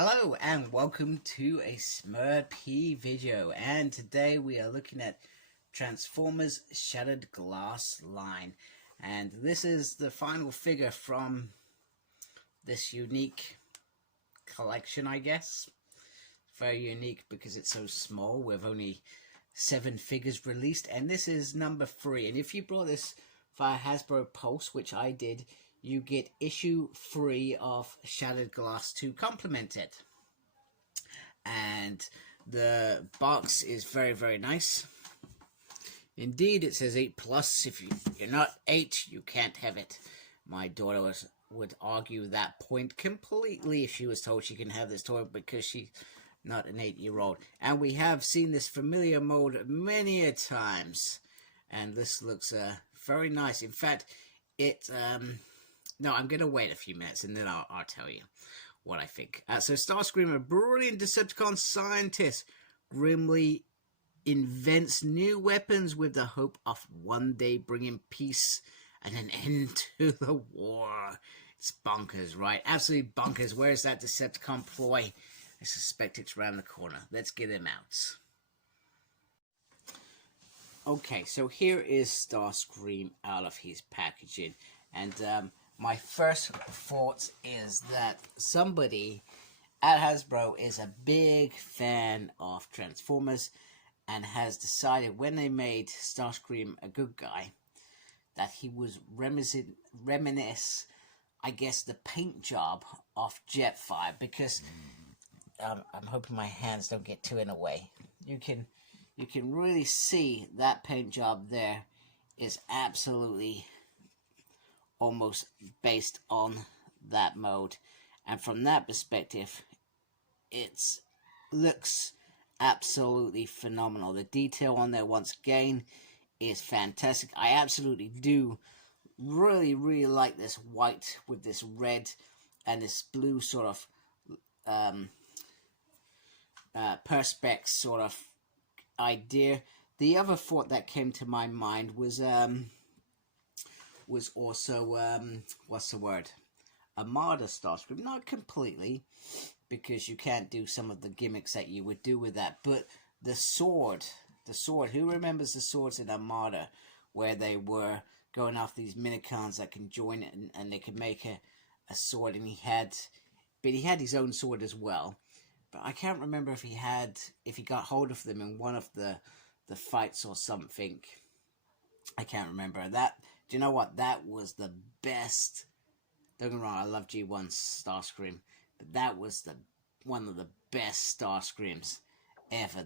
Hello and welcome to a Smurp video, and today we are looking at Transformers Shattered Glass line, and this is the final figure from this unique collection, I guess. Very unique because it's so small with only 7 figures released, and this is number 3. And if you brought this via Hasbro Pulse, which I did, you get issue 3 of Shattered Glass to complement it. And the box is very, very nice. Indeed, it says 8+. If you're not 8, you can't have it. My daughter would argue that point completely if she was told she can have this toy because she's not an 8-year-old. And we have seen this familiar mode many a times. And this looks very nice. In fact, it... No, I'm going to wait a few minutes and then I'll tell you what I think. So Starscream, a brilliant Decepticon scientist, grimly invents new weapons with the hope of one day bringing peace and an end to the war. It's bonkers, right? Absolutely bonkers. Where's that Decepticon ploy? I suspect it's around the corner. Let's get him out. Okay, so here is Starscream out of his packaging. And, my first thought is that somebody at Hasbro is a big fan of Transformers and has decided when they made Starscream a good guy that he was reminisce, I guess, the paint job of Jetfire, because I'm hoping my hands don't get too in the way. You can really see that paint job there is absolutely almost based on that mode, and from that perspective it looks absolutely phenomenal. The detail on there once again is fantastic. I absolutely do really like this white with this red and this blue sort of perspex sort of idea. The other thought that came to my mind was also, what's the word? Armada Starscream. Not completely, because you can't do some of the gimmicks that you would do with that. But the sword, who remembers the swords in Armada, where they were going after these minicons that can join it and they could make a sword, and he had his own sword as well. But I can't remember if he got hold of them in one of the fights or something. I can't remember that. Do you know what? That was the best. Don't get me wrong, I love G1 Starscream, but that was one of the best Starscreams ever.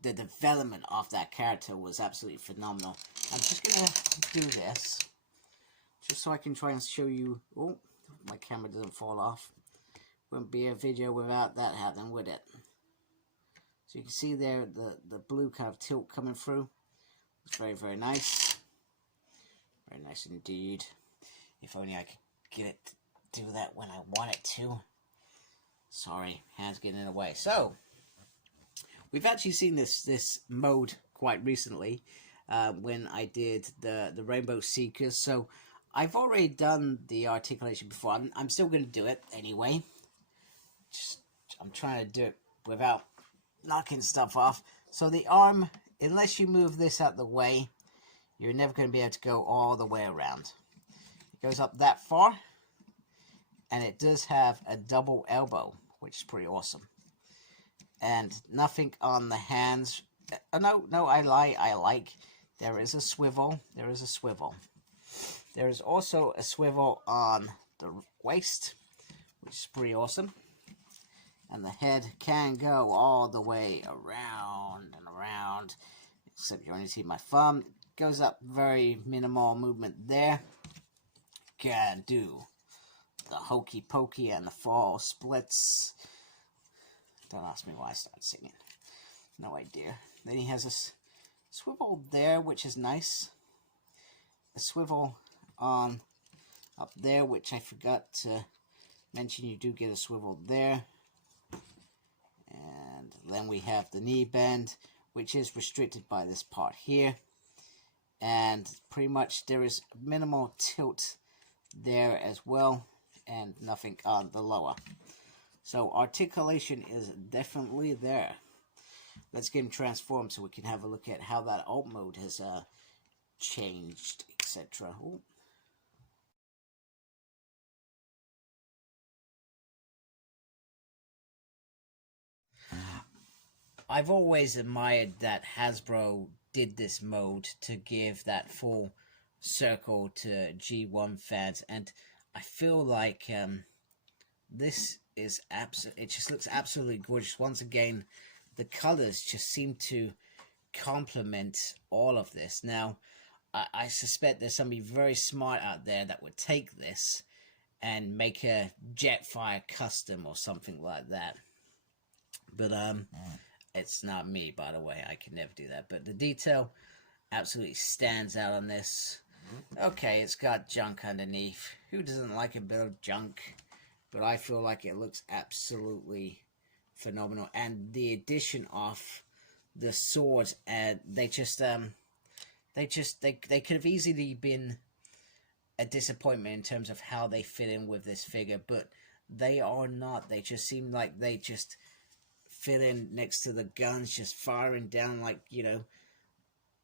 The development of that character was absolutely phenomenal. I'm just gonna do this, just so I can try and show you. Oh, my camera doesn't fall off. Wouldn't be a video without that happening, would it? So you can see there the blue kind of tilt coming through. It's very, very nice. Very nice indeed. If only I could get it to do that when I want it to. Sorry, hands getting in the way. So, we've actually seen this mode quite recently when I did the Rainbow Seekers. So, I've already done the articulation before. I'm still going to do it anyway. I'm trying to do it without knocking stuff off. So, the arm, unless you move this out of the way, you're never going to be able to go all the way around. It goes up that far, and it does have a double elbow, which is pretty awesome. And nothing on the hands. No, I like. There is a swivel. There is a swivel. There is also a swivel on the waist, which is pretty awesome. And the head can go all the way around and around, except you only see my thumb. Goes up, very minimal movement there. Can do the hokey pokey and the fall splits. Don't ask me why I started singing. No idea. Then he has a swivel there, which is nice. A swivel on up there, which I forgot to mention. You do get a swivel there. And then we have the knee bend, which is restricted by this part here. And pretty much there is minimal tilt there as well, and nothing on the lower. So articulation is definitely there. Let's get him transformed so we can have a look at how that alt mode has changed, etc. I've always admired that Hasbro did this mode to give that full circle to G1 fans, and I feel like this is absolutely, it just looks absolutely gorgeous. Once again, the colors just seem to complement all of this. Now, I suspect there's somebody very smart out there that would take this and make a Jetfire custom or something like that. But it's not me, by the way. I can never do that. But the detail absolutely stands out on this. Okay, it's got junk underneath. Who doesn't like a bit of junk? But I feel like it looks absolutely phenomenal. And the addition of the swords, and they could have easily been a disappointment in terms of how they fit in with this figure, but they are not. They just seem like they just fit in next to the guns, just firing down like, you know,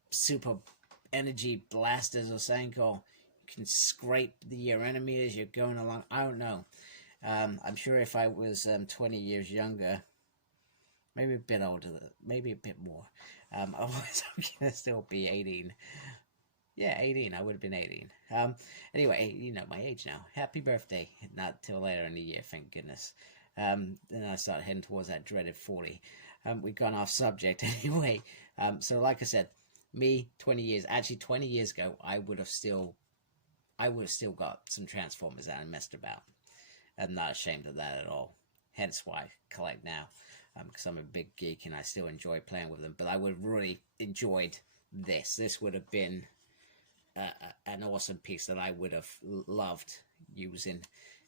super energy blasters or something, or you can scrape your enemy as you're going along. I don't know. I'm sure if I was 20 years younger, maybe a bit older, maybe a bit more, otherwise I'm going to still be 18. Yeah, 18. I would have been 18. Anyway, you know my age now. Happy birthday. Not till later in the year, thank goodness. Then I started heading towards that dreaded 40. We've gone off subject anyway. So like I said, me 20 years, actually 20 years ago, I would have still got some Transformers that I messed about. I'm not ashamed of that at all. Hence why I collect now, because I'm a big geek and I still enjoy playing with them. But I would have really enjoyed this. This would have been an awesome piece that I would have loved using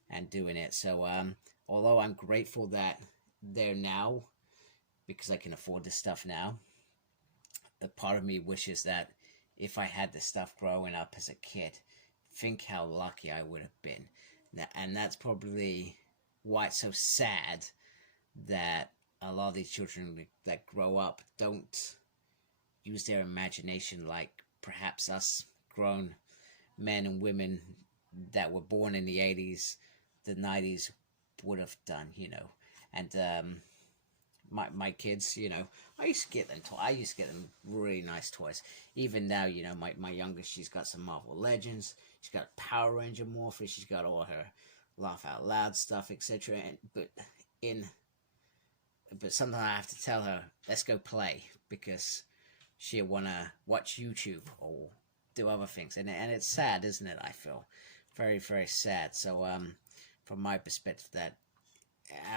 and doing it. So although I'm grateful that they're now, because I can afford this stuff now, a part of me wishes that if I had this stuff growing up as a kid, think how lucky I would have been. And that's probably why it's so sad that a lot of these children that grow up don't use their imagination like perhaps us grown men and women that were born in the 80s, the 90s would have done, you know. And my kids, you know, I used to get them really nice toys. Even now, you know, my youngest, she's got some Marvel Legends, she's got Power Ranger Morphe, she's got all her laugh out loud stuff, etc. But sometimes I have to tell her, let's go play, because she'll want to watch YouTube or do other things. And it's sad, isn't it? I feel very, very sad. So from my perspective, that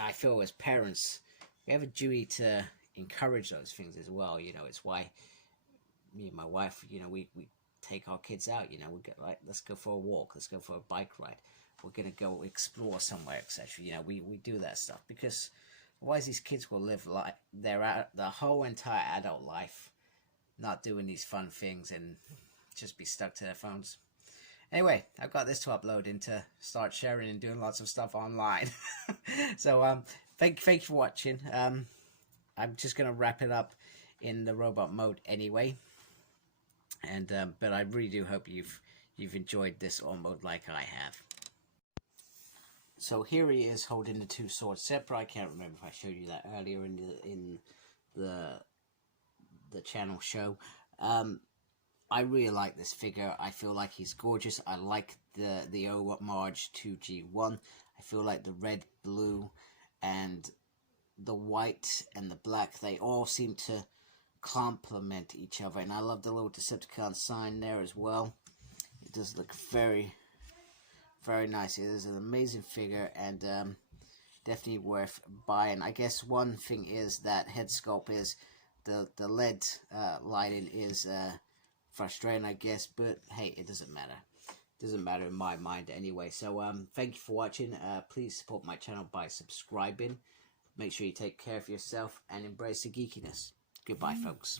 I feel as parents, we have a duty to encourage those things as well. You know, it's why me and my wife, you know, we take our kids out. You know, we get like, let's go for a walk, let's go for a bike ride, we're gonna go explore somewhere, etc. You know, we do that stuff, because otherwise these kids will live like their whole entire adult life not doing these fun things and just be stuck to their phones. Anyway, I've got this to upload and to start sharing and doing lots of stuff online. So thank you for watching. I'm just gonna wrap it up in the robot mode anyway. And but I really do hope you've enjoyed this on mode like I have. So here he is holding the two swords separate. I can't remember if I showed you that earlier in the channel show. I really like this figure. I feel like he's gorgeous. I like the homage to G1. I feel like the red, blue, and the white and the black, they all seem to complement each other. And I love the little Decepticon sign there as well. It does look very, very nice. It is an amazing figure, and definitely worth buying. I guess one thing is that head sculpt is the LED lighting is frustrating, I guess, but hey, it doesn't matter. It doesn't matter in my mind anyway. So thank you for watching. Please support my channel by subscribing. Make sure you take care of yourself and embrace the geekiness. Goodbye, folks.